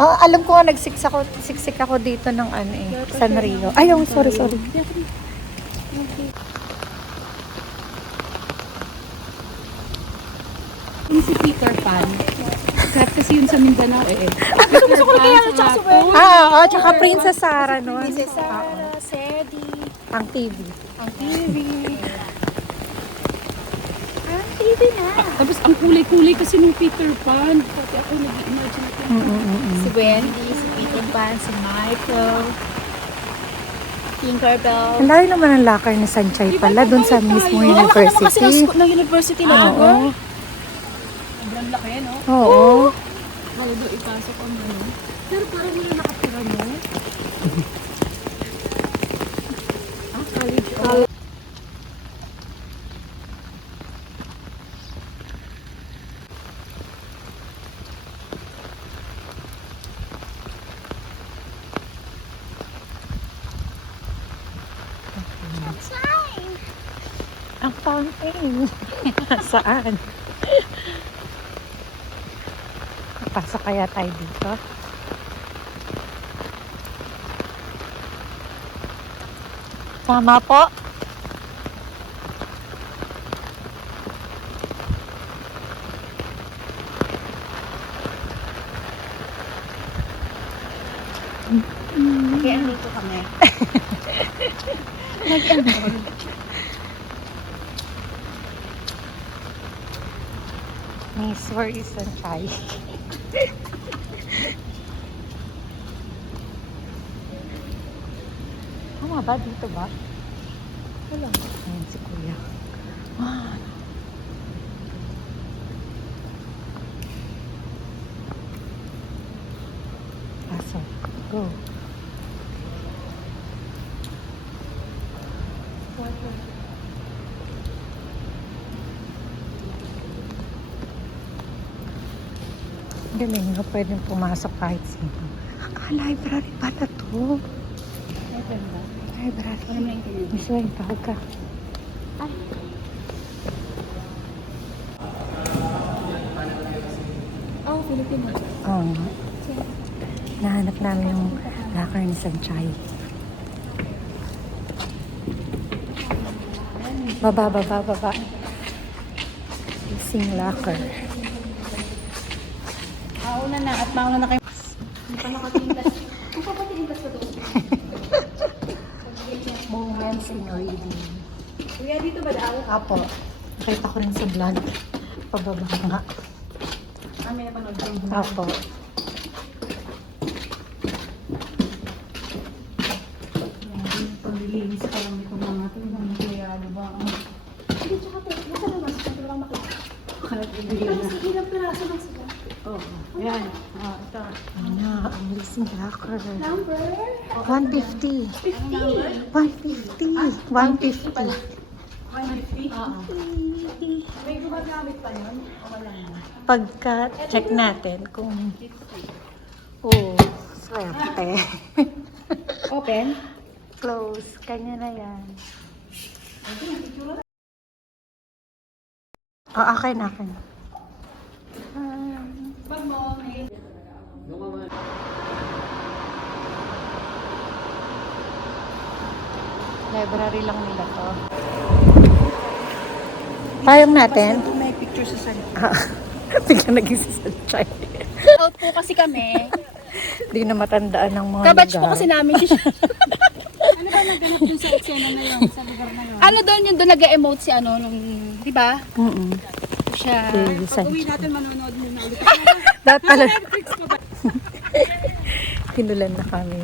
Alam ko nga, siksik ako dito ng ano eh, Sanrio. Ay, sorry. Yung si Peter Pan. Kasi yun sa Mindanao Gusto ko kaya sa tsaka super. Tsaka Princess Sarah nun. Princess Sarah, Sedi, Ang TV. ang TV. Ang TV na. Tapos ang kulay-kulay kasi nung Peter Pan. Pati ako nag-imagine ako. Si Wendy, si Peter Pan, si Michael, Tinkerbell. Ang layo naman ang lakar ni Sanchay pala dun sa mismo Kasi university. ng university na Oo. Sobrang laki, no? Oo. Kaya doon ipasok ang ano. Pero parang wala nakatira mo. College. Ang fountain. Saan? Pasok kaya tayo dito? Tama po. Kaya andito kami. Miss, where is Sanchay? Tama ba? Dito ba? Wala. Ayan si Kuya. Pasok. Go. Galing nga pwedeng pumasok kahit sino. Library pala to. Library. Miss Wayne, tawag ka. Filipino. Oo nga. Nahanap namin yung locker ni Sanchay. Baba. Missing locker. Mauna na at mauna na kayo. Hindi pa nakatingkas. Kung pa patingkas ka doon. Moments in reading. Kuya, dito ba daw? Apo, nakita ko rin sa vlog. Pababa nga. May napanood ko. Apo. Paglilinis pa lang itong mga ito. Kaya ano ba? Hindi, tsaka to. Nasa naman. Ito lang makita. Tapos ilang piraso lang sila. Oo. Ayan. Ito. Ano nga, ang missing locker. Number? 150. 150. 150. 150? Oo. May gumagamit pa yun? O wala na? Pagka check natin kung swerte. Open? Close. Kanya na yan. Akin. Pag mo, may... Library lang nila to. Payong natin. May picture sa sali. Bigla naging si Sanchay. Out po kasi kami. Hindi na matandaan ng mga Kabatch lugar. po kasi namin siya. Ano ba naganap dun sa eksena na yun? Sa lugar na yun? Ano doon yung doon nag-emote si ano, nung, di ba? Siya. Si Pag Sanchay. uwi natin, manonood muna ulit. Dapat pala. Tinulan na kami.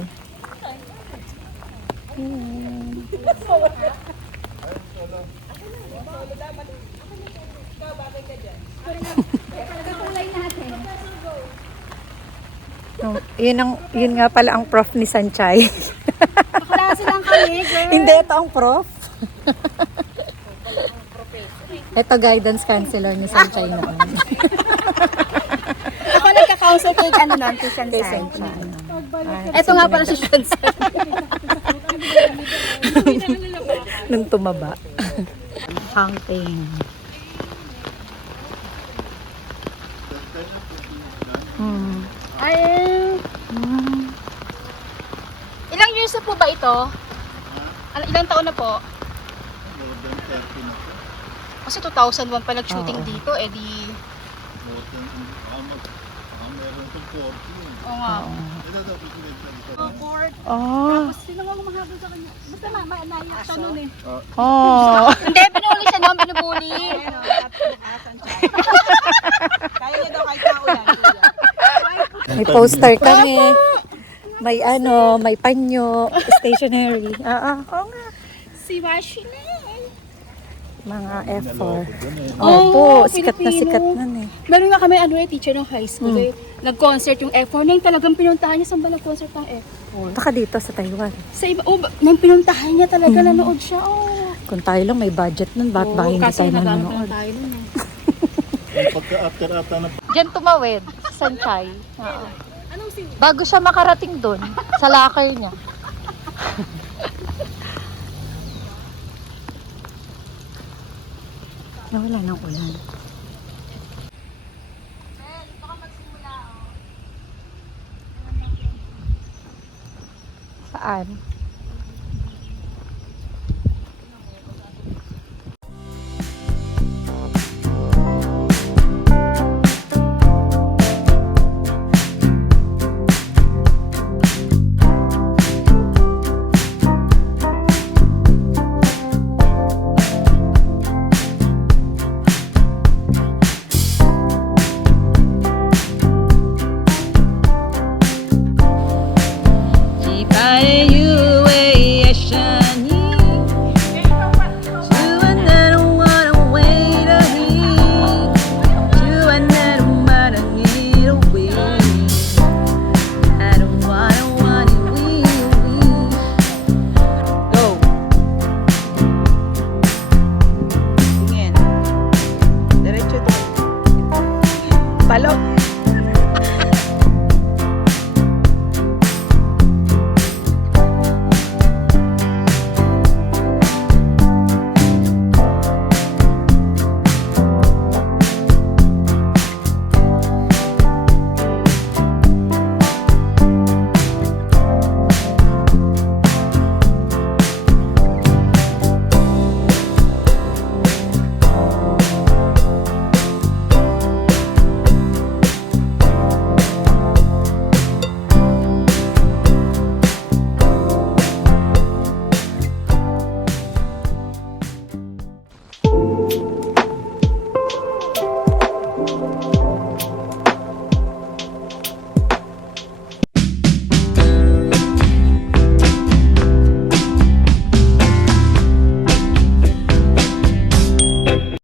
Yun nga pala ang prof ni Sanchay. Klase lang kami, girl. Hindi, ito ang prof. Ito guidance counselor ni Sanchay noon. Ako nagka-counsel kay ano nun, kay Kay Shansai. Sanchay. Ito nga pala si Shansai. Nung tumaba. Fountain. Ay, years na po ba ito? Ilang taon na po? More than 30 na po. Kasi 2001 pa nag-shooting Oo. dito, eh di... More than, meron itong 40. Oo nga. Ito daw, pipiliin sa ito. Board. Oh. Sino nga mahabol sa kanya? Basta naiyak siya nun eh. Oh. Hindi, binuli siya nun, binubuli. Kaya niya daw kahit naulan. May poster kami. May ano, may panyo, stationery. Oo nga. Si Washi na. Mga F4. Oo, Opo, sikat na Pilipino. sikat nun eh. Meron nga kami teacher ng high school. Eh, nag-concert yung F4. Nang talagang pinuntahan niya saan ba nag-concert ng F4? Baka dito sa Taiwan. Sa iba, nang pinuntahan niya talaga nanood siya. Kung tayo lang may budget nun, bakit ba hindi tayo nanonood? tayo nun eh. Pagka after ata na Diyan tumawid, sa Sanchay. Oo. Anong sin? Bago siya makarating doon, sa locker niya. Nawala ng ulan. Saan?